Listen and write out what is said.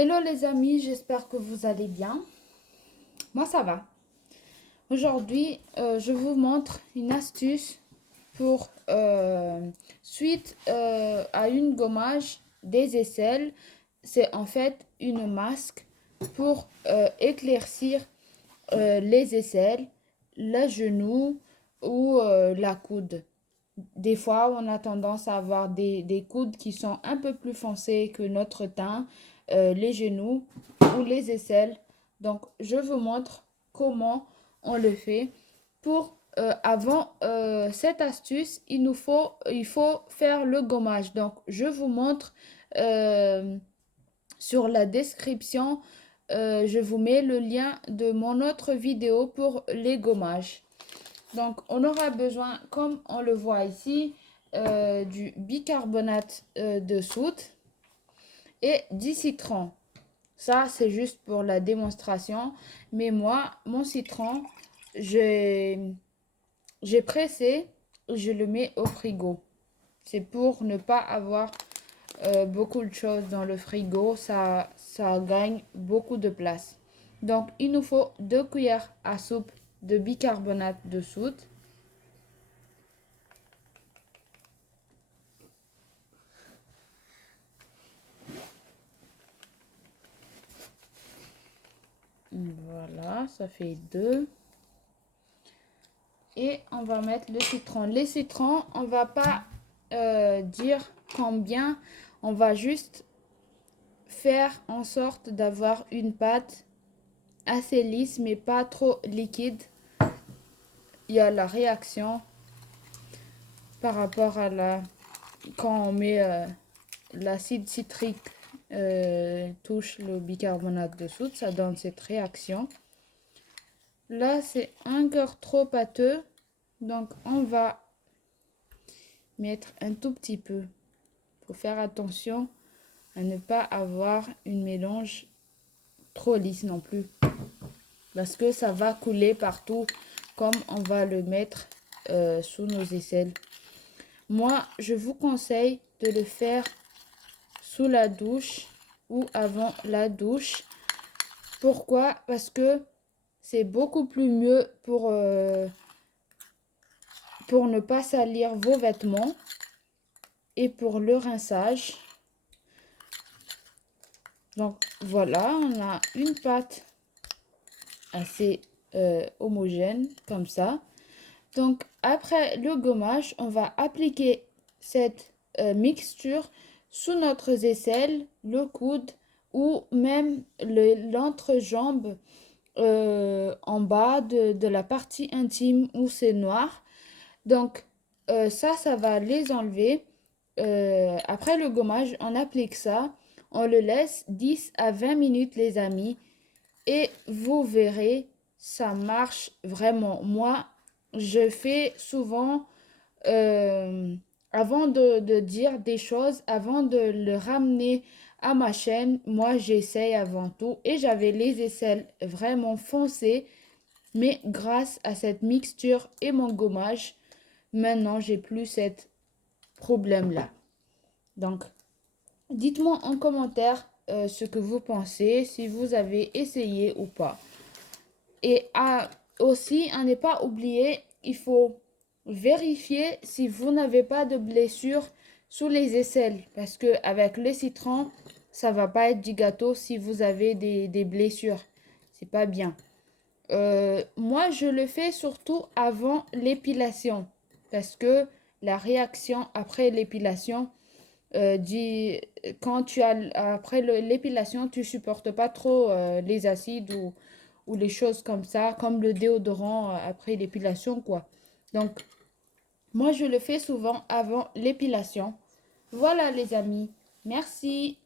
Hello les amis, j'espère que vous allez bien. Moi ça va. Aujourd'hui, je vous montre une astuce pour suite à une gommage des aisselles. C'est en fait une masque pour éclaircir les aisselles, le genou ou la coude. Des fois, on a tendance à avoir des coudes qui sont un peu plus foncés que notre teint, les genoux ou les aisselles. Donc, je vous montre comment on le fait. Pour avant cette astuce, il faut faire le gommage. Donc, je vous montre euh, sur la description. Je vous mets le lien de mon autre vidéo pour les gommages. Donc, on aura besoin, comme on le voit ici, du bicarbonate de soude et du citron. Ça, c'est juste pour la démonstration. Mais moi, mon citron, j'ai pressé, je le mets au frigo. C'est pour ne pas avoir beaucoup de choses dans le frigo. Ça gagne beaucoup de place. Donc, il nous faut 2 cuillères à soupe de bicarbonate de soude. Voilà, ça fait 2. Et on va mettre le citron. Les citrons, on va pas dire combien. On va juste faire en sorte d'avoir une pâte assez lisse, mais pas trop liquide. Il y a la réaction par rapport à la... Quand on met l'acide citrique touche le bicarbonate de soude, ça donne cette réaction. Là, c'est encore trop pâteux. Donc, on va mettre un tout petit peu. Il faut faire attention à ne pas avoir une mélange trop lisse non plus. Parce que ça va couler partout comme on va le mettre sous nos aisselles. Moi, je vous conseille de le faire sous la douche ou avant la douche. Pourquoi? Parce que c'est beaucoup plus mieux pour ne pas salir vos vêtements et pour le rinçage. Donc voilà, on a une pâte assez homogène comme ça. Donc après le gommage, on va appliquer cette mixture sous notre aisselle, le coude ou même l'entrejambe en bas de la partie intime où c'est noir. Donc ça va les enlever. Après le gommage, on applique ça. On le laisse 10 à 20 minutes, les amis. Et vous verrez, ça marche vraiment. Moi, je fais souvent, avant de dire des choses, avant de le ramener à ma chaîne, moi, j'essaye avant tout. Et j'avais les aisselles vraiment foncées. Mais grâce à cette mixture et mon gommage, maintenant, j'ai plus ce problème-là. Donc, dites-moi en commentaire ce que vous pensez, si vous avez essayé ou pas. Et aussi, à ne pas oublier, il faut vérifier si vous n'avez pas de blessure sous les aisselles. Parce que avec le citron, ça va pas être du gâteau si vous avez des blessures. C'est pas bien. Moi, je le fais surtout avant l'épilation. Parce que la réaction après l'épilation, quand tu as après l'épilation, tu supportes pas trop les acides ou les choses comme ça, comme le déodorant après l'épilation, quoi. Donc, moi, je le fais souvent avant l'épilation. Voilà, les amis. Merci.